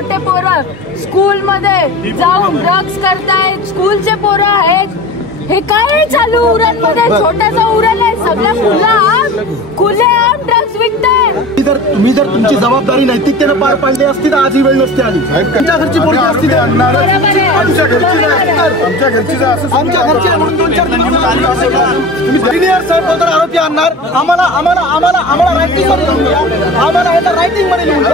छोटे पोरं स्कूल मध्ये जाऊन ड्रग्स करतायत, स्कूलचे पोरं आहेत। हे काय चालू उरणमध्ये? छोटासा उरण आहे, सगळ्या खुलेआम ड्रग्स विकताय। तुम्ही जर तुमची जबाबदारी नैतिकतेने पार पाडली असती तर आज ही वेळ नसती आली। तुमच्या घरची पोरगी असती तर आमच्या घरची म्हणून 2-4 तुम्ही सिनियर साहेब आरोपी आणणार, आम्हाला रायटिंग मध्ये लिहून द्या, आम्हाला याचा रायटिंग मध्ये लिहून द्या।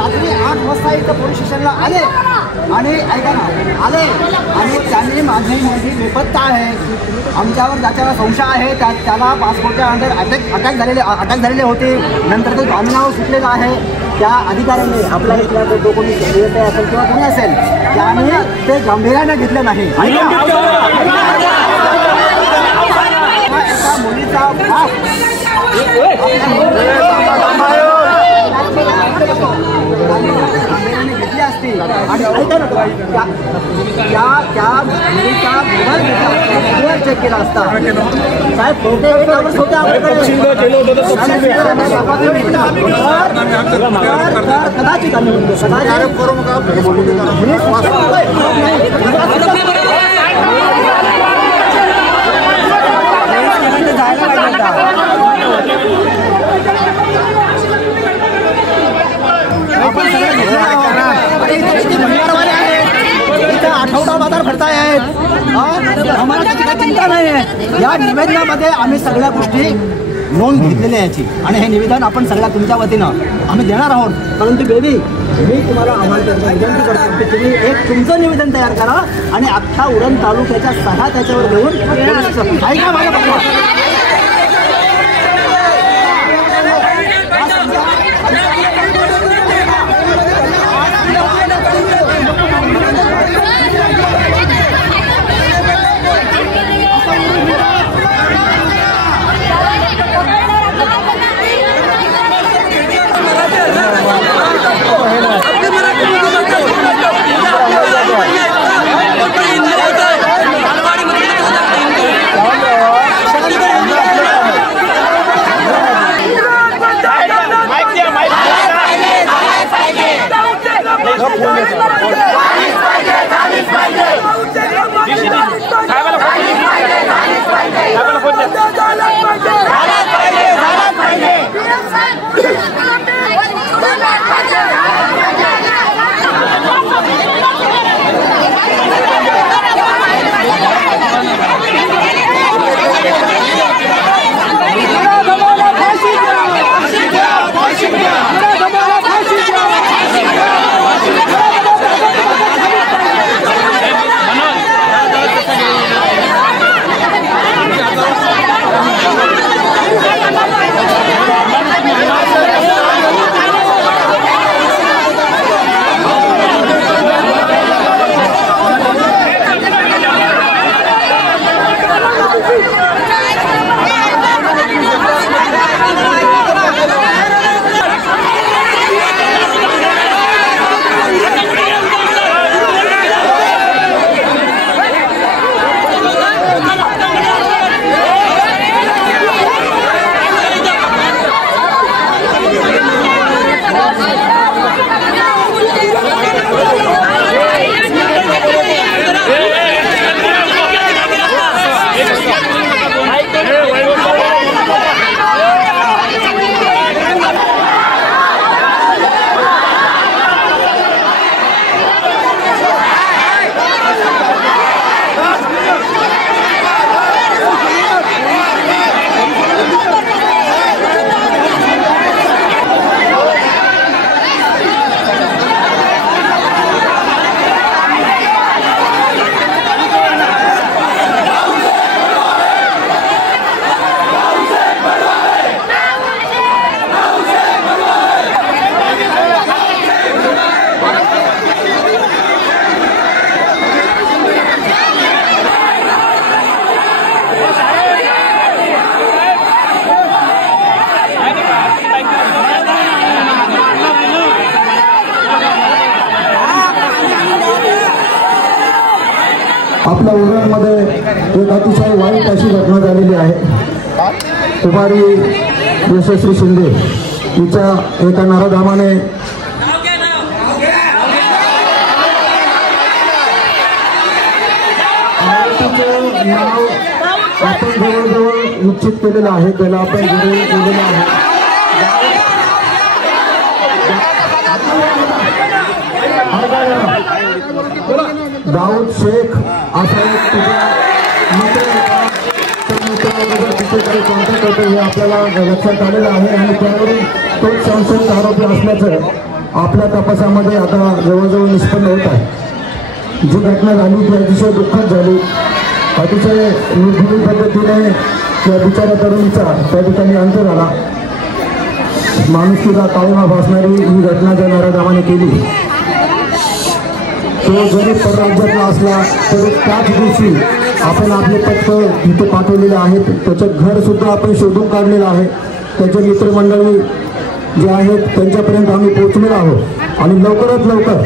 रात्री 8 वाजता इथं पोलीस स्टेशनला आले आणि ऐका ना आले आणि त्यांनी माझी बेपत्ता आहे, आमच्यावर ज्याच्यावर संशय आहे त्याला पासपोर्टच्या अंडर अटॅक झालेले होते, नंतर तो जामिनावर सुटलेला आहे। त्या अधिकाऱ्याने आपल्या इथला तो कोणी असेल किंवा कोणी असेल त्याने ते गांभीर्याने घेतलं नाही। एका मुलीचा बाप घेतली असती आणि ऐका ना त्या मुलीचा मोबाईल चेक केला असता साहेब, कदाचित आठवडा बाजार भरताय आहेत, आम्हाला त्याची काही चिंता नाही आहे। या निवेदनामध्ये आम्ही सगळ्या गोष्टी नोंद घेतलेल्या याची आणि हे निवेदन आपण सगळ्या तुमच्या वतीनं आम्ही देणार आहोत। परंतु बेबी मी तुम्हाला आम्हाला विनंती करतो की तुम्ही एक तुमचं निवेदन तयार करा आणि अख्ख्या उरण तालुक्याच्या सहा त्याच्यावर घेऊन ऐका माझ्या बघा आपल्या उरणमध्ये एक अतिशय वाईट अशी घटना झालेली आहे। कुमारी यशस्वी शिंदे हिच्या एका नराधामाने नाव आपण जवळजवळ निश्चित केलेलं आहे, त्याला आपण जरूर केलेलं आहे। दाऊद शेख असा एक तुझा मित्र होता, त्या मित्राबरोबर तिथे काही कॉन्टॅक्ट होते हे आपल्याला लक्षात आलेलं आहे आणि त्यावरून तोच संशयित आरोपी असल्याचं आपल्या तपासामध्ये आता जवळजवळ निष्पन्न होत आहे। जी घटना झाली ती अतिशय दुःखद झाली, अतिशय निर्भीड पद्धतीने त्या बिचाऱ्या तरुणीचा त्या ठिकाणी अंत झाला। माणुसकीला काळीमा भासणारी ही घटना ज्या नराधामाने केली तो जरी परराज्यातला असला तरी त्याच दिवशी आपण आपले पत्र तिथे पाठवलेले आहेत, त्याचं घर सुद्धा आपण शोधून काढलेलं आहे, त्याचे मित्रमंडळी जे आहेत त्यांच्यापर्यंत आम्ही पोहोचलेलो आहोत आणि लवकरात लवकर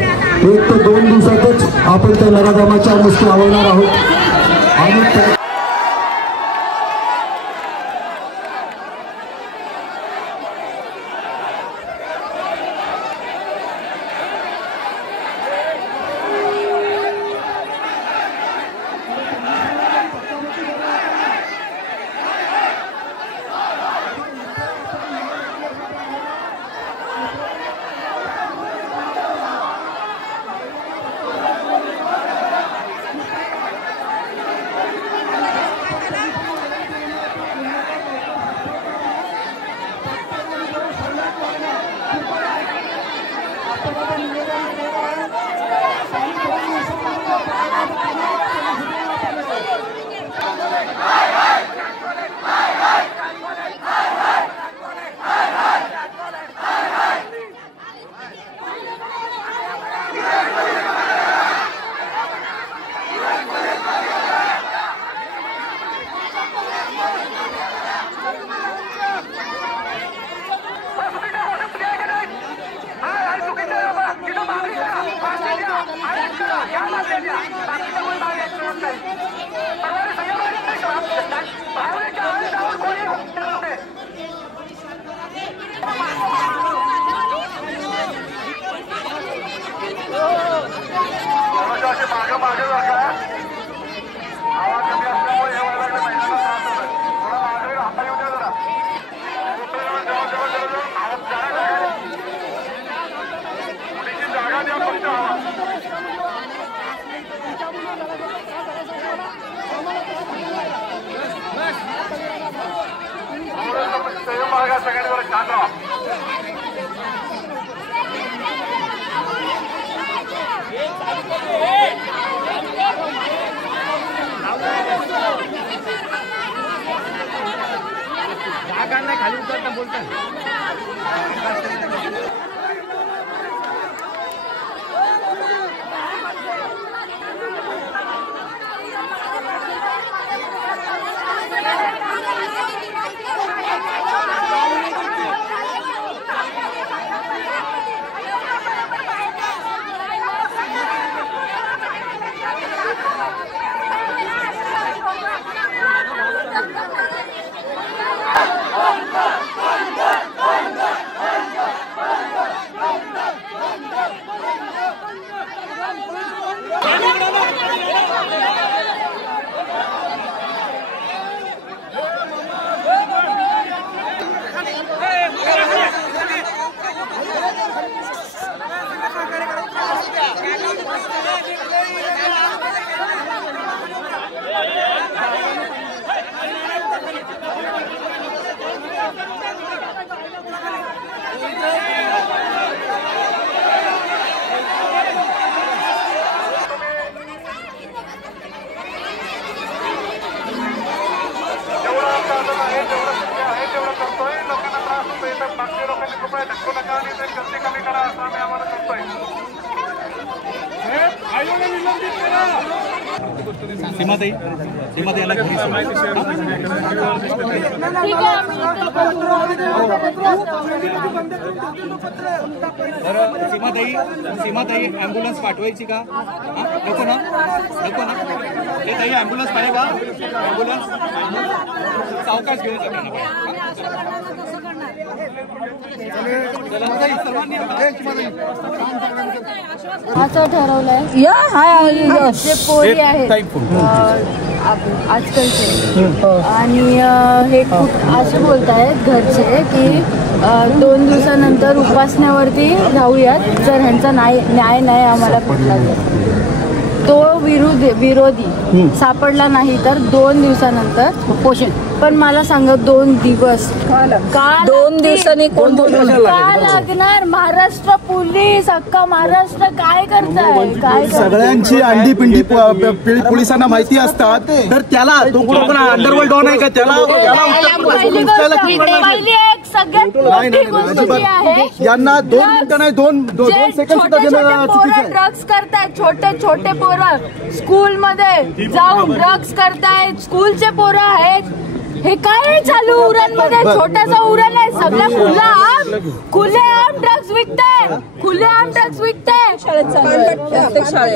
1 ते 2 दिवसातच आपण त्या नराधामाच्या मुष्टी आवळणार आहोत आणि खाली उतरता बोलता सीमाताई याला घरी सीमाताई ॲम्ब्युलन्स पाठवायची का? नको ना ॲम्ब्युलन्स पाहिजे का? ॲम्ब्युलन्स सावकाश घेऊन असं ठरवलंय जे पोरी आहेत आजकालचे आणि हे असे बोलतायत घरचे की 2 दिवसानंतर उपासण्यावरती राहूयात जर ह्यांचा न्याय नाही आम्हाला भेटला तो विरोधी सापडला नाही तर 2 दिवसानंतर उपोषण. पण मला सांगा 2 दिवस का 2 दिवसांनी कोण का लागणार? महाराष्ट्र पोलीस अख्खा महाराष्ट्र काय करताय? काय सगळ्यांची अंडी पिंडी पोलिसांना माहिती असतात तर त्याला तो कोण अंडरवर्ल्ड डॉन आहे का? त्याला पहिली एक सगळ्यात मोठी गोष्ट जी आहे यांना 2 मिनिटं नाही 2 सेकंड सुद्धा देणं चुकीचं आहे. ड्रग्स करतायत छोटे पोरं स्कूल मध्ये जाऊन ड्रग्स करतायत. स्कूलचे पोरं आहेत. हे काय चालू उरणमध्ये? छोटासा उरण आहे सगळं खुलेआम ड्रग्स विकताय. खुलेआम ड्रग्स विकताय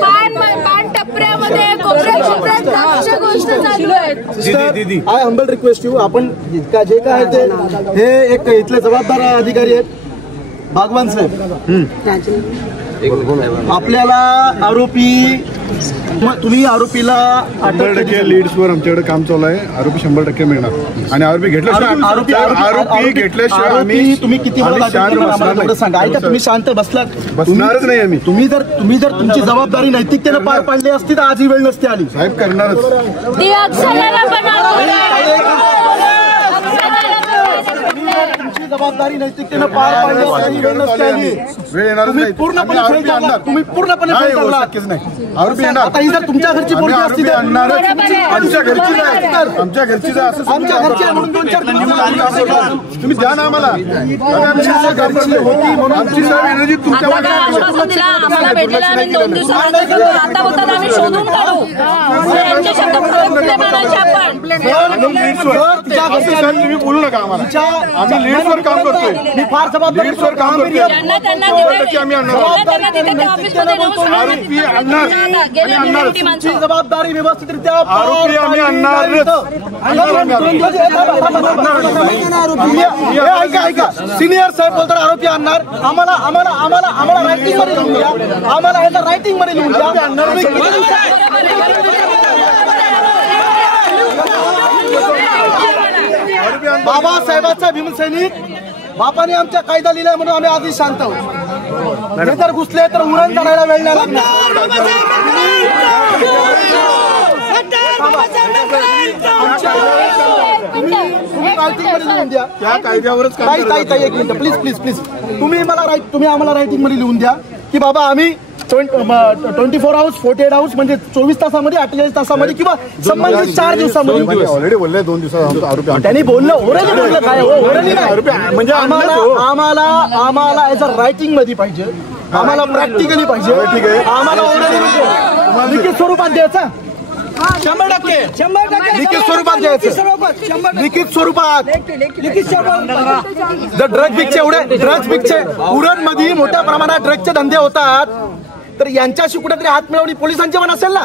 पान टपऱ्यामध्ये कोपऱ्यात ड्रग्सच्या गोष्ट चालू आहेत. आय हंबल रिक्वेस्ट यू आपण जे काय ते हे एक इथले जबाबदार अधिकारी आहेत भागवान साहेब. आपल्याला आरोपी तुम्ही आरोपीला 100% लीड्सवर आमच्याकडे काम चालू आहे. आरोपी 100% मिळणार आणि आरोपी घेतल्याशिवाय आम्ही तुम्ही किती सांगा. ऐका तुम्ही शांत बसणारच नाही आम्ही. तुम्ही जर तुमची जबाबदारी नैतिकतेनं पार पाडली असती तर आज ही वेळ नसती आली. साहेब करणारच. तुमची जबाबदारी नैतिकतेनं पार पाडली असती वेळ नसती आली. वेळ येणारच नाही. तुम्ही पूर्णपणे शक्यच नाही. आरोपी येणार. आता ही जर तुमच्या घरची पोरगी असती तर आमच्या घरची असं आमच्या घरची म्हणून 2-4 तुम्ही द्या ना आम्हाला. आमची घरची होती म्हणून आमची सर्व एनर्जी तुमच्यावर तुम्ही बोलू नका आम्हाला. आम्ही लीड्सवर काम करतोय. मी फार जबाबदारी लीड्सवर काम करतोय. आरोपी आणणार जबाबदारी व्यवस्थितरित्या आरोपी आम्ही आणणारच. ऐका सिनियर साहेब बोलतात आरोपी आणणार. आम्हाला रायटिंग मध्ये लिहून द्या. आम्हाला ह्याचा रायटिंग मध्ये लिहून द्या. बाबासाहेबांचा भीमसैनिक बापाने आमच्या कायदा लिहिलाय म्हणून आम्ही आधी शांत आहोत. हे जर घुसले तर उरण चढायला वेळ नाही लागणार. त्या कायद्यावरच ताई एक मिनिट प्लीज तुम्ही आम्हाला रायटिंग मध्ये लिहून द्या की बाबा आम्ही 24 आवर्स 48 आवर्स म्हणजे 24 तासामध्ये 48 तासामध्ये किंवा संबंधित 4 दिवसामध्ये. ऑलरेडी बोलले 2 दिवसात आरोपी. त्यांनी बोललं ओरली बोललं काय ओरली नाही. म्हणजे आम्हाला ॲज अ रायटिंग मध्ये पाहिजे. आम्हाला प्रॅक्टिकली पाहिजे. ठीक आहे. आम्हाला ओरली लिखित स्वरूपात द्यायचं. 100% लिखित स्वरूपात द्यायचं. लिखित स्वरूपात जर ड्रग्स विकचे उरण मध्ये मोठ्या प्रमाणात ड्रग्सचे धंदे होतात तर यांच्याशी कुठेतरी हात मिळवणी पोलिसांचे पण असेल ना.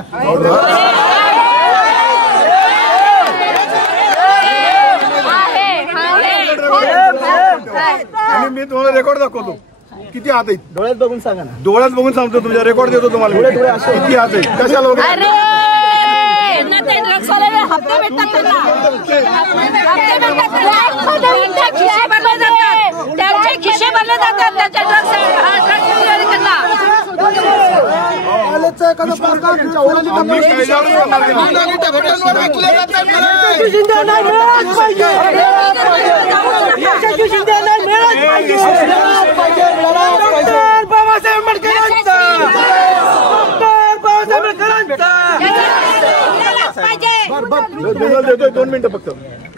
आणि मी तुम्हाला रेकॉर्ड दाखवतो किती हात आहेत. डोळ्यात बघून सांगा ना. डोळ्यात बघून सांगतो. तुमच्या रेकॉर्ड देतो तुम्हाला किती हात आहेत. कशाला वगैरे हप्ते भेटतात त्यांचे खिशे भरले जातात त्याच्या देतोय 2 मिनिटं फक्त.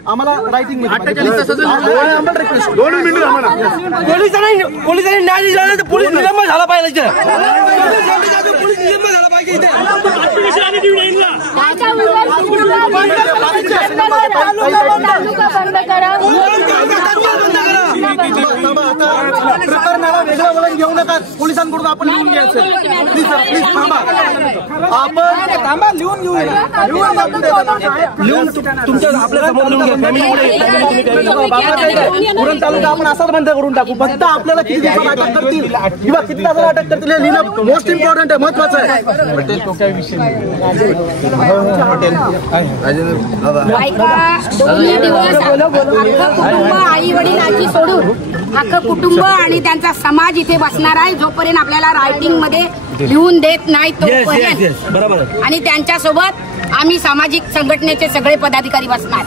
आम्हाला रायटिंग 2 मिनिटं आम्हाला. पोलिसांनी न्याय दिला तर पोलीस निलंबन झाला पाहिजे. पोलीस निलंबन झाला पाहिजे. प्रकरण याला वेगळं वळण घेऊ नका. पोलिसांकडून आपण लिहून घ्यायचं. प्लीज सर, प्लीज थांबा. आपण थांबा, लिहून घेऊ. लिहून तुमच्या आपल्या समोर लिहून घ्या. उरण तालुका आपण असाच बंद करून टाकू. फक्त आपल्याला किती दिवसात अटक करतील किंवा किती तासाला अटक करतील हे लिहिणं मोस्ट इम्पॉर्टंट आहे, महत्वाचं आहे. आई वडिलांची सोडून अख्खं कुटुंब आणि त्यांचा समाज इथे बसणार आहे जोपर्यंत आपल्याला रायटिंग मध्ये लिहून देत नाही तोपर्यंत. बरोबर. आणि त्यांच्यासोबत आम्ही सामाजिक संघटनेचे सगळे पदाधिकारी बसणार.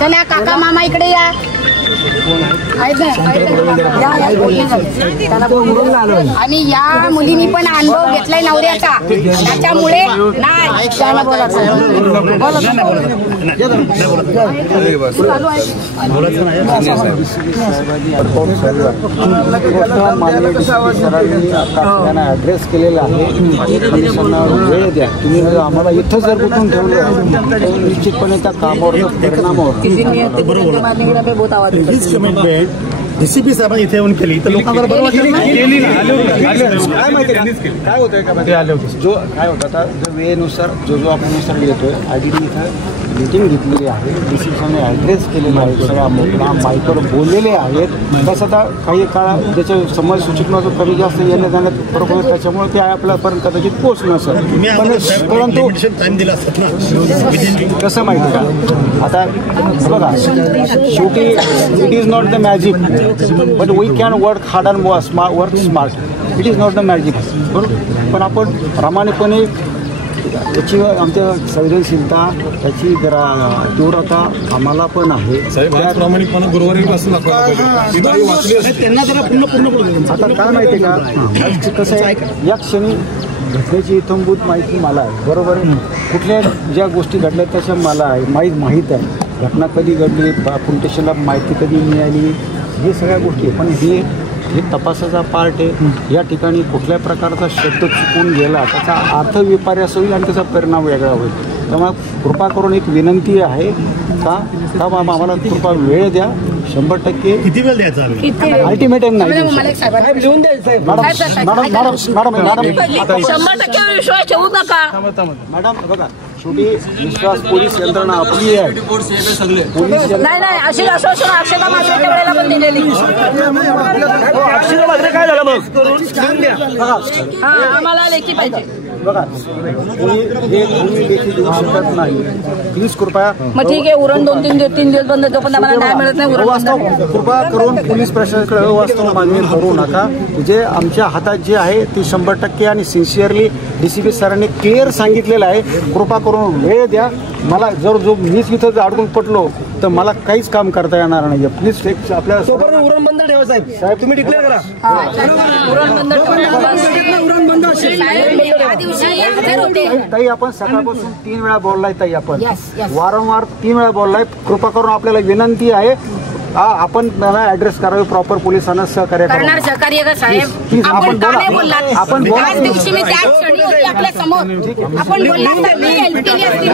चला काका मामा इकडे या. आणि या मुलींनी पण अनुभव घेतलाय नवऱ्याचा, त्याच्यामुळे नाही ऍड्रेस केलेला आहे. वेळ द्या तुम्ही. आम्हाला इथं जर कुठून ठेवलं निश्चितपणे त्या कामावर परिणाम होतो. डीसीपी साहेब इथे येऊन केली तर लोकांना बरोबर काय होतंय का जो काय होतं आता जो वेळेनुसार जो आपण नुसार येतोय आयडीडी इथं मीटिंग घेतलेली आहे. डीसीपी साहेबांनी ॲड्रेस केलेला आहे. सगळा मोठा माईकवर बोललेले आहेत. तसं आता काही काळ ज्याच्या समज सूचनाचं कमी जास्त येणं जाण्यात फरक होतं त्याच्यामुळे ते आपल्यापर्यंत कदाचित पोहोचलं असेल. परंतु कसं माहिती का आता बघा शेवटी it is not the magic but we can work hard and work smart. It is not the magic बरोबर. पण आपण प्रामाणिकपणे त्याची आमच्या संवेदनशीलता त्याची जरा तीव्रता आम्हाला पण आहे. प्रामाणिकपणे गुरुवारी त्यांना जरा पूर्ण आता काय माहिती आहे का कसं आहे या क्षणी घटनेची इत्थंभूत माहिती मला आहे. बरोबर आहे. कुठल्या ज्या गोष्टी घडल्या त्याच्या मला आहे माहीत आहे. घटना कधी घडली, पोलीस स्टेशनला माहिती कधी मिळाली, हे सगळ्या गोष्टी. पण हे तपासाचा पार्ट आहे. या ठिकाणी कुठल्या प्रकारचा शब्द चुकून गेला त्याचा अर्थ विपर्यास होईल आणि त्याचा परिणाम वेगळा होईल. त्यामुळे कृपा करून एक विनंती आहे का आम्हाला कृपा वेळ द्या. 100% किती वेळ द्यायचा अल्टिमेट नाही लिहून द्यायचं. मॅडम 100% विश्वास ठेवू नका मॅडम. बघा शेवटी विश्वास पोलीस यंत्रणा आपली आहे. नाही अशी आश्वासन अक्षता मात्र वेळेला पण दिलेली. काय झालं मग आम्हाला लेखी पाहिजे. बघा तुम्ही देखील देऊ शकत नाही. प्लीज कृपया मग ठीक आहे. उरण 2-3 दिवस बंद तो पण आम्हाला न्याय मिळत नाही. कृपा करून पोलीस प्रशासनाकडे अवास्तव मागणी करू नका. जे आमच्या हातात जे आहे ते 100% आणि सिन्सिअरली डीसीपी सरांनी क्लिअर सांगितलेलं आहे. कृपा करून वेळ द्या. मला जर मीच इथं अडकून पडलो तर मला काहीच काम करता येणार नाही. प्लीज आपल्या उरण बंद ठेवा साहेब. तुम्ही डिक्लेअर करा उरण बंद ताई आपण सकाळपासून 3 वेळा बोललाय. ताई आपण वारंवार 3 वेळा बोललाय. कृपा करून आपल्याला विनंती आहे आपण मला ऍड्रेस करावे प्रॉपर. पोलिसांना सहकार्य करणार सहकार्य का साहेब. आपण का नाही बोललात. आपण त्याच दिवशी मी त्याच क्षणी होती आपल्या समोर. आपण बोललात तर मी हेल्प केली असती.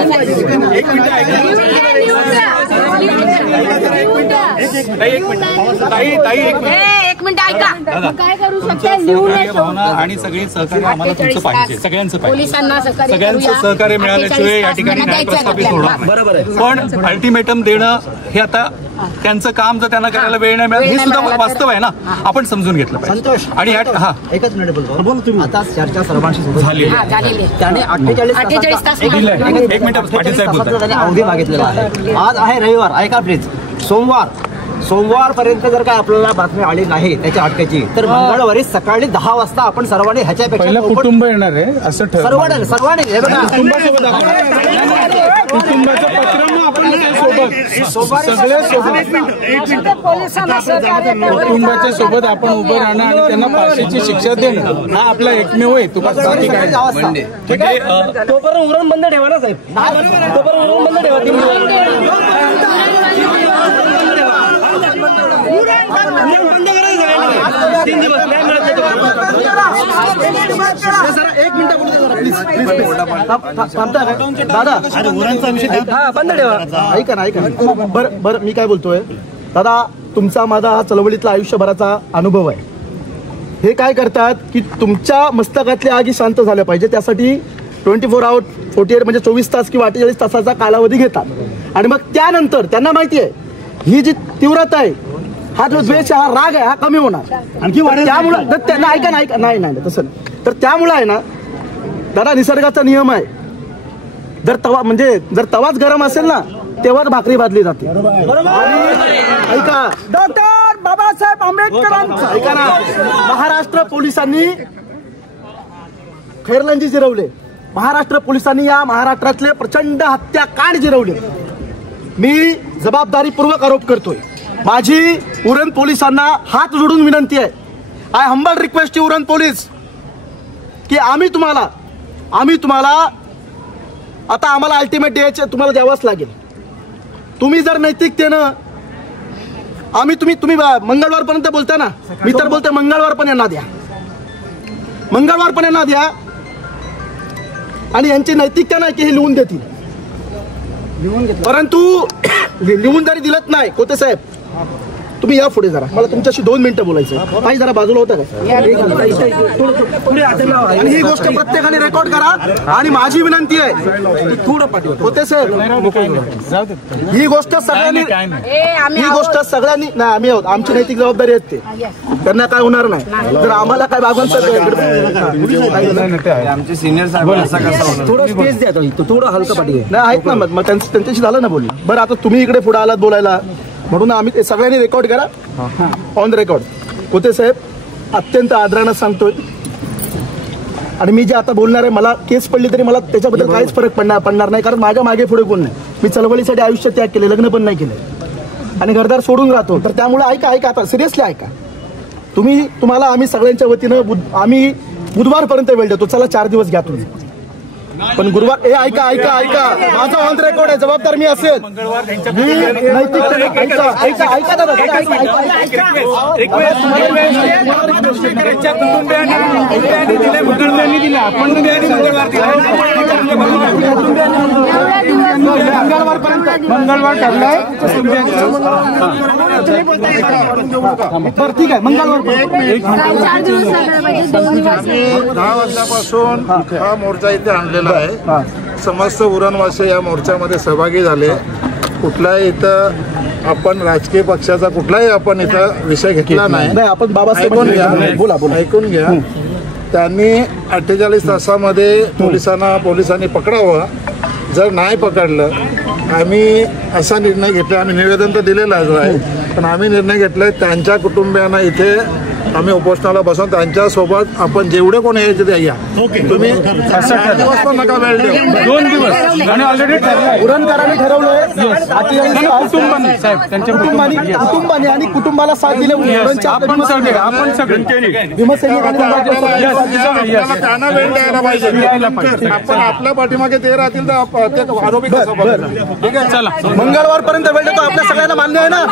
एक मिनिट ऐका. काय करू शकते लिहून आणि सगळे सहकार्य आम्हाला तुमचं पाहिजे. सगळ्यांचं पाहिजे. पोलिसांना सगळ्यांचं सहकार्य मिळाल्याशिवाय या ठिकाणी न्याय प्रस्थापित होणार नाही. पण अल्टिमेटम देणं हे आता त्यांचं काम जर त्यांना करायला वेळ नाही मिळाला हे सुद्धा वास्तव आहे ना. आपण समजून घेतलं पाहिजे. आणि एकच मिनिट बोलतो. आता चर्चा सर्वांशी झाली त्याने 48 तास एक मिनिट पाटील साहेब बोलतात. अवधी मागितलेला आहे. आज आहे रविवार. ऐका प्लीज. सोमवारपर्यंत जर काय आपल्याला बातमी आली नाही त्याच्या अटकेची तर मंगळवारी सकाळी 10 वाजता आपण सर्वांनी ह्याच्यापेक्षा कुटुंब येणार आहे असं सर्वांनी हे बघा कुटुंबाचं पत्र कुटुंबाच्या सोबत आपण उभं राहणं आणि त्यांना फाशीची शिक्षा देणं हा आपला एकमेव हेतू. बाकी काय तोपर्यंत उरण बंद ठेवा ना साहेब. तोपर्यंत उरण बंद ठेवा. तीन दिवस नाही मिळत. एक मिनिट दादा उरणचा विषय बंद ठेवा. ऐका ना बरं मी काय बोलतोय दादा तुमचा माझा हा चळवळीतला आयुष्यभराचा अनुभव आहे. हे काय करतात की तुमच्या मस्तकातल्या आगी शांत झाल्या पाहिजे त्यासाठी 24 आवर 48 म्हणजे 24 तास किंवा 48 तासाचा कालावधी घेतात आणि मग त्यानंतर त्यांना माहिती आहे ही जी तीव्रता आहे, हा जो द्वेष हा राग आहे हा कमी होणार आणखी त्यामुळे त्यांना ऐका नाही तसं तर त्यामुळे आहे ना दादा निसर्गाचा नियम आहे, जर तवाच गरम असेल ना तेव्हाच भाकरी भाजली जाते. ऐका डॉक्टर बाबासाहेब आंबेडकरांचं ऐका ना, महाराष्ट्र पोलिसांनी खैरलंजी जिरवले, महाराष्ट्र पोलिसांनी या महाराष्ट्रातले प्रचंड हत्याकांड जिरवले. मी जबाबदारीपूर्वक आरोप करतोय. माझी उरण पोलिसांना हात जोडून विनंती आहे, I humble request Uran police की आम्ही तुम्हाला आता आम्हाला अल्टिमेट द्यायचे तुम्हाला द्यावंच लागेल. तुम्ही जर नैतिकतेनं तुम्ही मंगळवारपर्यंत बोलता ना, मी तर बोलते मंगळवार पण यांना द्या आणि यांची नैतिकता नाही की हे लिहून देतील. परंतु लिहून जरी दिलत नाही कोते साहेब तुम्ही या पुढे जरा, मला तुमच्याशी 2 मिनिटं बोलायचं. काही जरा बाजूला होता का आणि ही गोष्ट प्रत्येकाने रेकॉर्ड करा आणि माझी विनंती आहे होते साहेब ही गोष्ट सगळ्यांनी नाही आम्ही आहोत, आमची नैतिक जबाबदारी आहे ते, त्यांना काय होणार नाही. जर आम्हाला काय आमचे सिनियर साहेब थोडं स्पेस द्या, थोडं हलकं पाठी नाही आहेत ना, मग त्यांच्याशी झालं ना बोलणं. बरं आता तुम्ही इकडे पुढे आलात बोलायला म्हणून आम्ही ते सगळ्यांनी रेकॉर्ड करा ऑन द रेकॉर्ड. कोते साहेब अत्यंत आदरानं सांगतोय आणि मी जे आता बोलणार आहे मला केस पडली तरी मला त्याच्याबद्दल काहीच फरक पडणार नाही, कारण माझ्या मागे पुढे कोण नाही. मी चळवळीसाठी आयुष्य त्याग केले, लग्न पण नाही केलं आणि घरदार सोडून राहतो. तर त्यामुळे ऐका आता सिरियसली ऐका. तुम्हाला आम्ही सगळ्यांच्या वतीनं आम्ही बुधवारपर्यंत वेळ देतो. चला 4 दिवस घ्या तुम्ही, पण गुरुवार ऐका माझा ऑन रेकॉर्ड आहे, जबाबदार मी असेल. मंगळवार ठरलाय बरं ठीक आहे मंगळवार 10 वाजल्यापासून हा मोर्चा इथे आणलेला आहे. समस्त उरणवासी या मोर्चामध्ये सहभागी झाले. कुठलाही इथं आपण राजकीय पक्षाचा कुठलाही आपण इथं विषय घेतला नाही. आपण बाबा ऐकून घ्या. त्यांनी 48 तासामध्ये पोलिसांनी पकडावं. जर नाही पकडलं आम्ही असा निर्णय घेतला, आम्ही निवेदन तर दिलेलं आहे पण आम्ही निर्णय घेतलाय त्यांच्या कुटुंबियांना इथे आम्ही उपोषणाला बसून त्यांच्यासोबत आपण जेवढे कोण यायचे ते या. तुम्ही 4 दिवस पण नका वेळ देऊ, 2 दिवस आणि ऑलरेडी उरणकरांनी ठरवलंय कुटुंबाने आणि कुटुंबाला साथ दिले आपण त्यांना वेळ द्यायला पाहिजे. आपण आपल्या पाठीमागे ते राहतील तर ते आरोपी कसं बघणार. ठीक आहे चला मंगळवारपर्यंत वेळ देतो, आपल्या सगळ्यांना मान्य आहे ना.